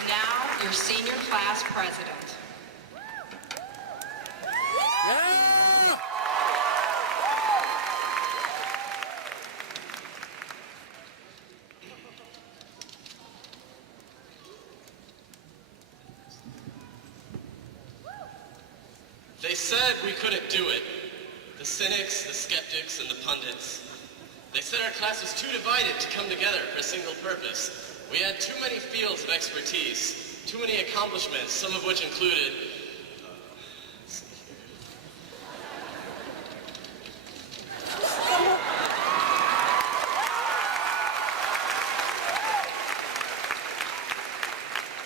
And now, your senior class president. They said we couldn't do it. The cynics, the skeptics, and the pundits. They said our class was too divided to come together for a single purpose. We had too many fields of expertise, too many accomplishments, some of which included...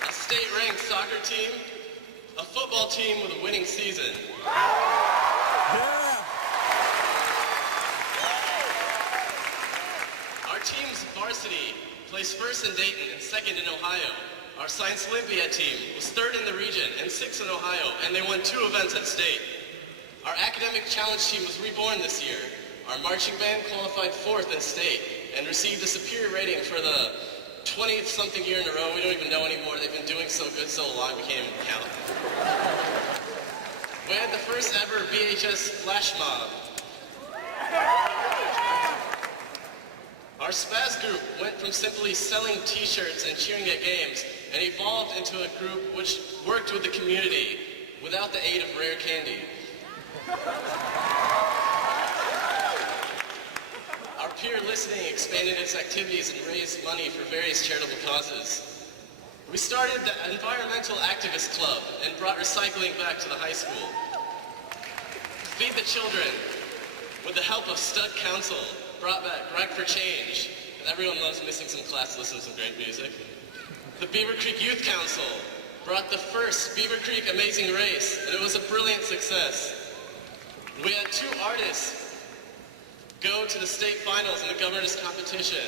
a state-ranked soccer team, a football team with a winning season. Our team's varsity placed first in Dayton and second in Ohio. Our Science Olympiad team was third in the region and sixth in Ohio, and they won 2 events at state. Our academic challenge team was reborn this year. Our marching band qualified 4th in state and received a superior rating for the 20th something year in a row. We don't even know anymore. They've been doing so good so long we can't even count. We had the first ever VHS flash mob. Our spaz group went from simply selling t-shirts and cheering at games and evolved into a group which worked with the community without the aid of rare candy. Our peer listening expanded its activities and raised money for various charitable causes. We started the Environmental Activist Club and brought recycling back to the high school. Feed the Children, with the help of Stud Council, brought back Greg for Change. Everyone loves missing some class to listen to some great music. The Beavercreek Youth Council brought the first Beavercreek Amazing Race, and it was a brilliant success. We had 2 artists go to the state finals in the governor's competition.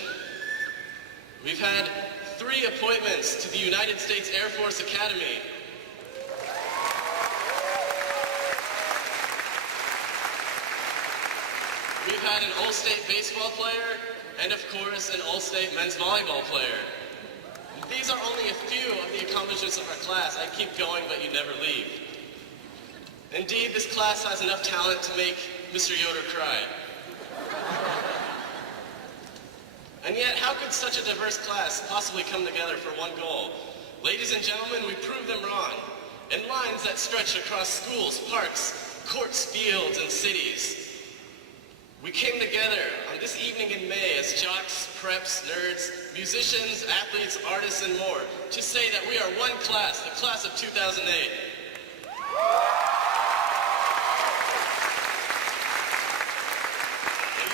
We've had 3 appointments to the United States Air Force Academy. We've had an All-State baseball player, and of course, an All-State men's volleyball player. These are only a few of the accomplishments of our class. I keep going, but you never leave. Indeed, this class has enough talent to make Mr. Yoder cry. And yet, how could such a diverse class possibly come together for one goal? Ladies and gentlemen, we proved them wrong. In lines that stretch across schools, parks, courts, fields, and cities. We came together on this evening in May as jocks, preps, nerds, musicians, athletes, artists, and more to say that we are one class, the class of 2008. And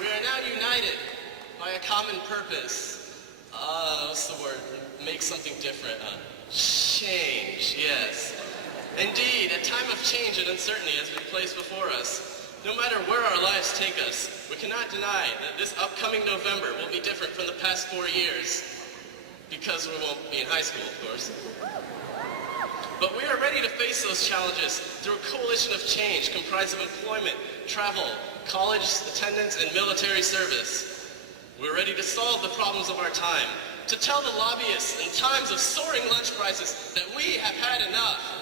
we are now united by a common purpose. What's the word? Make something different. Change, yes. Indeed, a time of change and uncertainty has been placed before us. No matter where our lives take us, we cannot deny that this upcoming November will be different from the past 4 years. Because we won't be in high school, of course. But we are ready to face those challenges through a coalition of change comprised of employment, travel, college attendance, and military service. We're ready to solve the problems of our time, to tell the lobbyists in times of soaring lunch prices that we have had enough.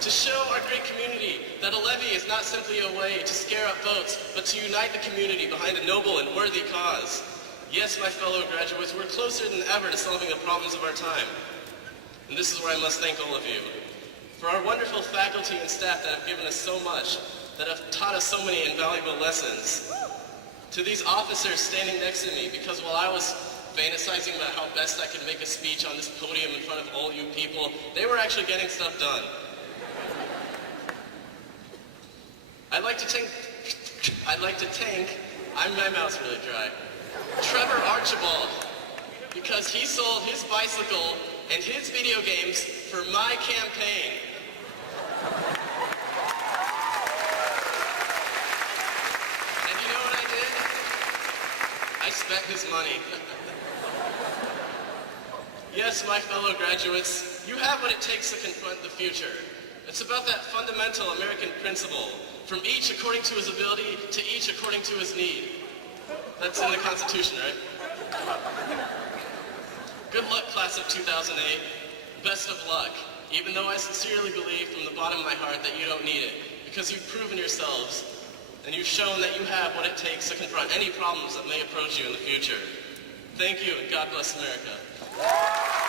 To show our great community that a levy is not simply a way to scare up votes, but to unite the community behind a noble and worthy cause. Yes, my fellow graduates, we're closer than ever to solving the problems of our time. And this is where I must thank all of you. For our wonderful faculty and staff that have given us so much, that have taught us so many invaluable lessons. To these officers standing next to me, because while I was fantasizing about how best I could make a speech on this podium in front of all you people, they were actually getting stuff done. I'd like to thank, my mouth's really dry, Trevor Archibald, because he sold his bicycle and his video games for my campaign. And you know what I did? I spent his money. Yes, my fellow graduates, you have what it takes to confront the future. It's about that fundamental American principle, from each according to his ability to each according to his need. That's in the Constitution, right? Good luck, class of 2008. Best of luck, even though I sincerely believe from the bottom of my heart that you don't need it, because you've proven yourselves, and you've shown that you have what it takes to confront any problems that may approach you in the future. Thank you, and God bless America.